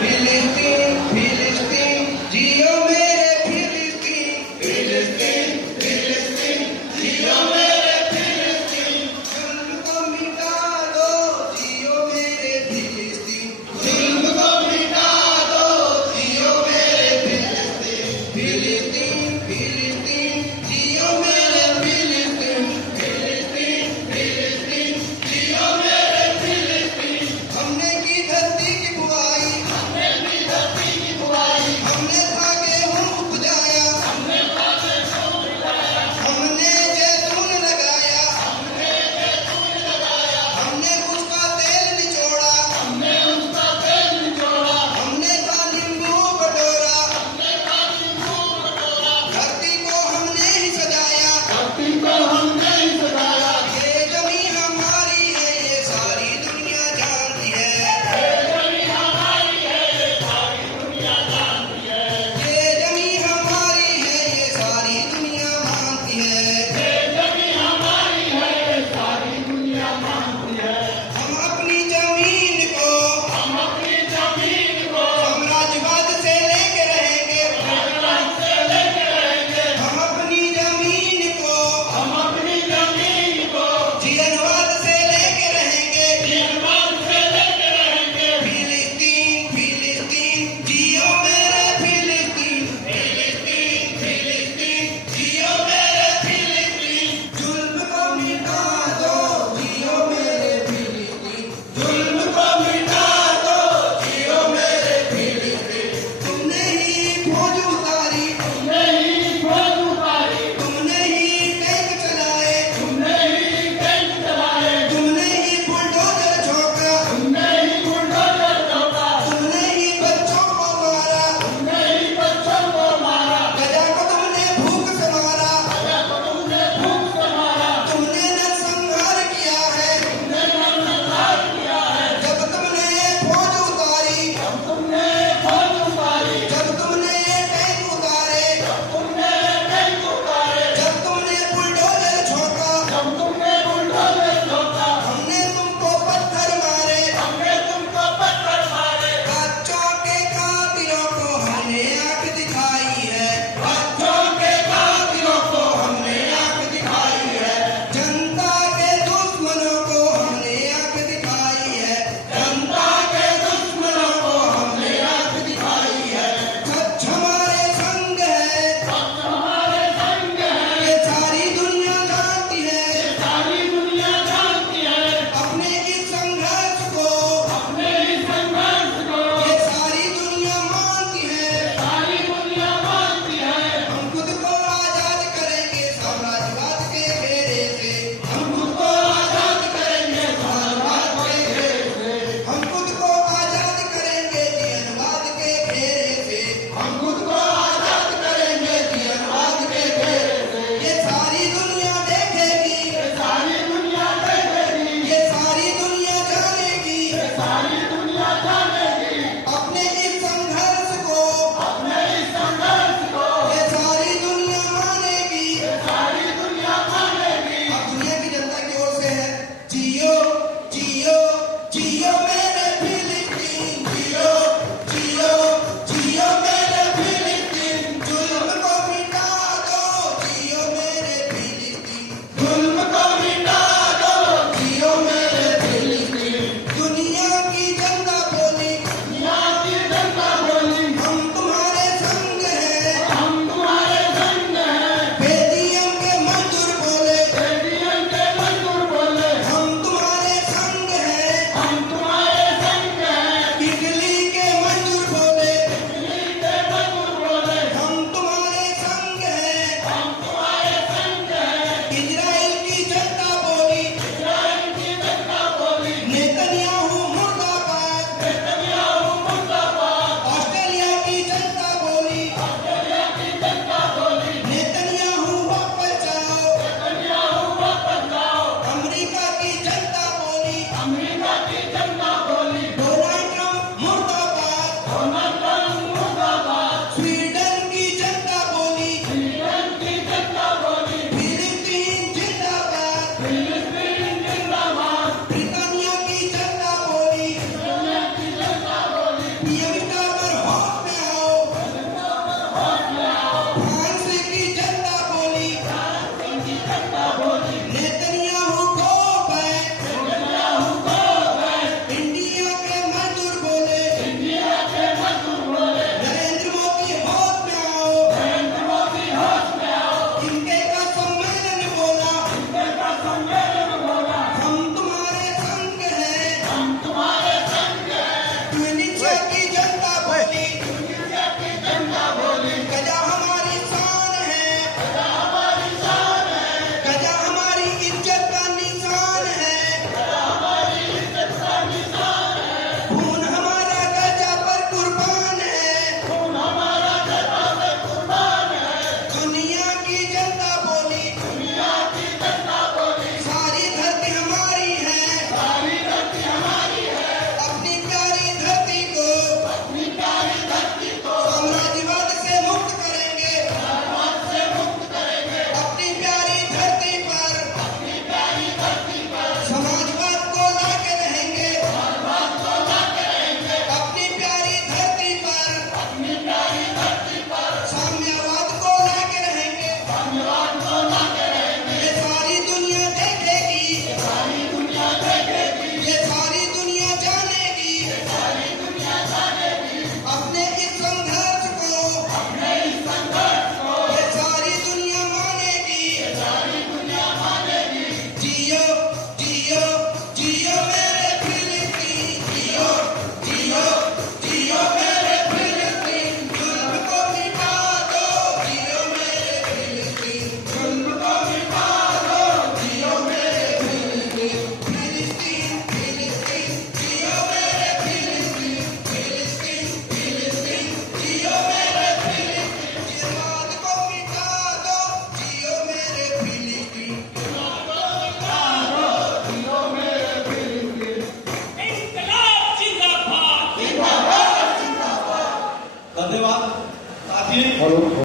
फिलिस्तीन फिलिस्तीन जियो मेरे फिलिस्तीन फिलिस्तीन फिलिस्तीन जियो मेरे फिलिस्तीन जुल्म को मिटा दो जियो मेरे फिलिस्तीन जुल्म को मिटा दो जियो मेरे फिलिस्तीन फिलिस्तीन फिलिस्तीन जियो मेरे फिलिस्तीन फिलिस्तीन फिलिस्तीन जियो मेरे फिलिस्तीन हमने की धरती की बुआई हमने की धरती tunisia की जनता बोली गजा हमारी शान है गजा हमारी इज्जत का निशान है खून हमारा गजा पर कुर्बान है दुनिया की जनता बोली सारी धरती हमारी है अपनी प्यारी धरती को साम्राज्यवाद से मुक्त करेंगे अपनी प्यारी धरती पर समाजवाद को लाके रहेंगे अपनी प्यारी धरती पर साम्यवाद को लाके रहेंगे ये सारी दुनिया देखेगी ये सारी दुनिया जानेगी अपने इस संघर्ष को ये सारी दुनिया मानेगी जियो जियो जियो मेरे फिलिस्तीन जियो जियो जियो मेरे फिलिस्तीन जुल्म को मिटा दो जियो मेरे फिलिस्तीन जुल्म को मिटा दो जियो मेरे फिलिस्तीन फिलिस्तीन फिलिस्तीन जियो मेरे फिलिस्तीन फिलिस्तीन फिलिस्तीन जियो मेरे फिलिस्तीन जिहाद को मिटा दो जियो मेरे फिलिस्तीन इंकलाब जिंदाबाद धन्यवाद साथी।